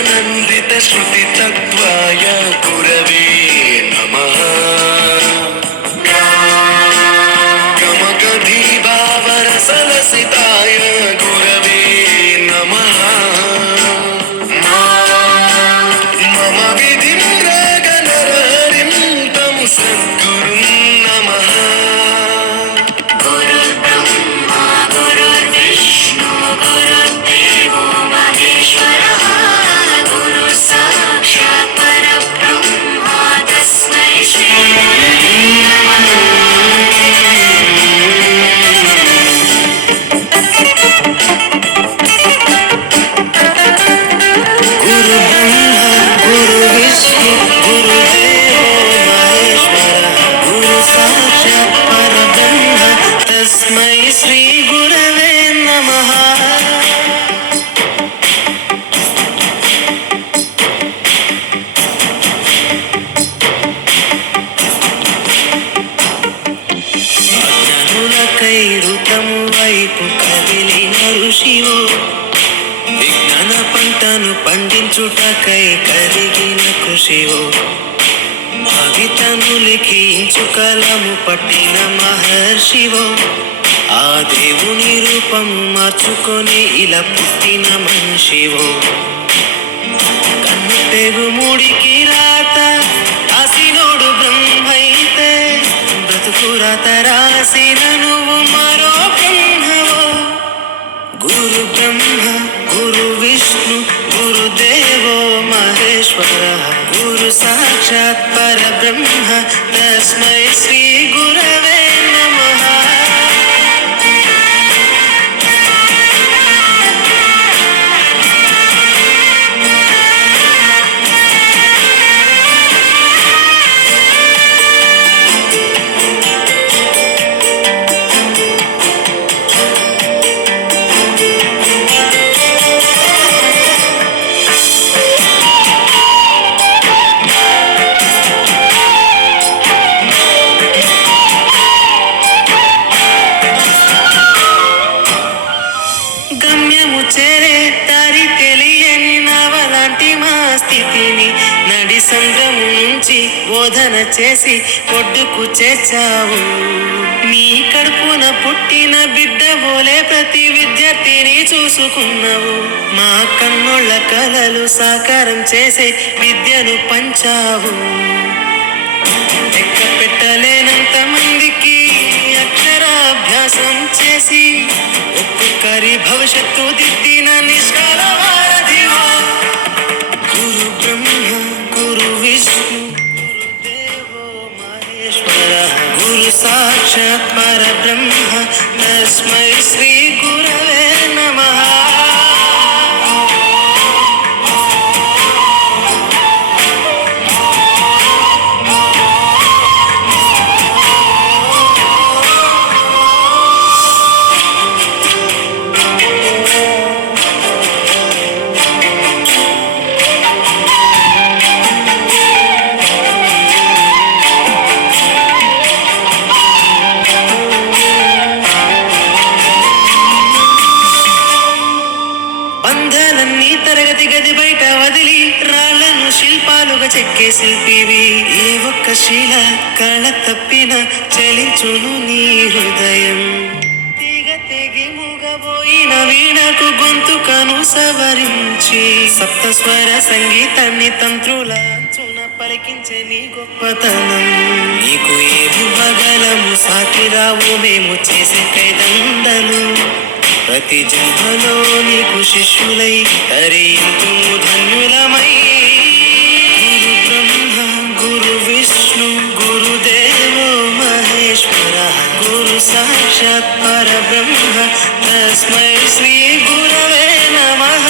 नंदित श्रुति तत्वाय गुरवे नमः। गमगधीभावरसलसिताय गुरवे नमः। मम विधिं रागनरहरिं तं सद्गुरुं नमः। गुरुर्ब्रह्मा गुरुर्विष्णु गुरुर्देवो महेश्वरः गुरुः साक्षात् परब्रह्म तस्मै श्री गुरवे नमः। गुरु ब्रह्मा गुरु विष्णु गुरुदेवो महेश्वरः गुरु साक्षात् परब्रह्म तस्मै श्री गुरवे नमः। అజ్ఞానులకై ఋతము వైపు కదిలిన ఋషివో, విజ్ఞాన పంటను పండించుటకై కరిగిన కృషివో, కవితను లిఖించు కలము పట్టిన మహర్షివో, ఆ దేవుని రూపము మార్చుకొని ఇలా పుట్టిన మనిషివో. కన్ను పెగు ముడికి రాత రాసినోడు బ్రహ్మైతే, బ్రతుకు రాత రాసిన నువ్వు మరో బ్రహ్మవో. గురు బ్రహ్మ గురు విష్ణు గురుదేవో మహేశ్వర గురు సాక్షాత్ పరబ్రహ్మ తస్మై శ్రీ గురవే నమః. గమ్యము చేరే దారి తెలియని నవలాంటి మా స్థితిని నడి సంద్రము నుంచి బోధన చేసి ఒడ్డుకు చేర్చావు. నీ కడుపున పుట్టిన బిడ్డ బోలే ప్రతి విద్యార్థిని చూసుకున్నావు. మా కన్నుళ్ళ కలలు సాకారం చేసే విద్యను పంచావు. లెక్క పెట్టలేనంత మందికి అక్షరాభ్యాసం చేసి ఒక్కొక్కరి భవిష్యత్తు దిద్దిన నిష్కాల వారధివో. గురు బ్రహ్మ గురు విష్ణు గురుదేవో మహేశ్వర గురు సాక్షాత్ పరబ్రహ్మ తస్మై శ్రీ గురవే నమః. బంధాలన్నీ తరగతి గది బయట వదిలి రాళ్లను శిల్పాలుగా చెక్కే శిల్పివి. ఏ ఒక్క శీల కళ తప్పిన చలించును నీ హృదయం. తీగ తెగి మూగబోయిన వీణకు గొంతుకను సవరించి సప్తస్వర సంగీతాన్ని తంత్రుల అంచున పలికించే నీ గొప్పతనం. నీకు ఏమి బగలము సాటిరావు మేము చేసే కైదండలు. ప్రతి జన్మలో నీకు శిష్యులై తరింతుము ధన్యులమై. గురు బ్రహ్మ గురు విష్ణు గురుదేవో మహేశ్వర గురు సాక్షాత్ పరబ్రహ్మ తస్మై శ్రీ గురవే నమః.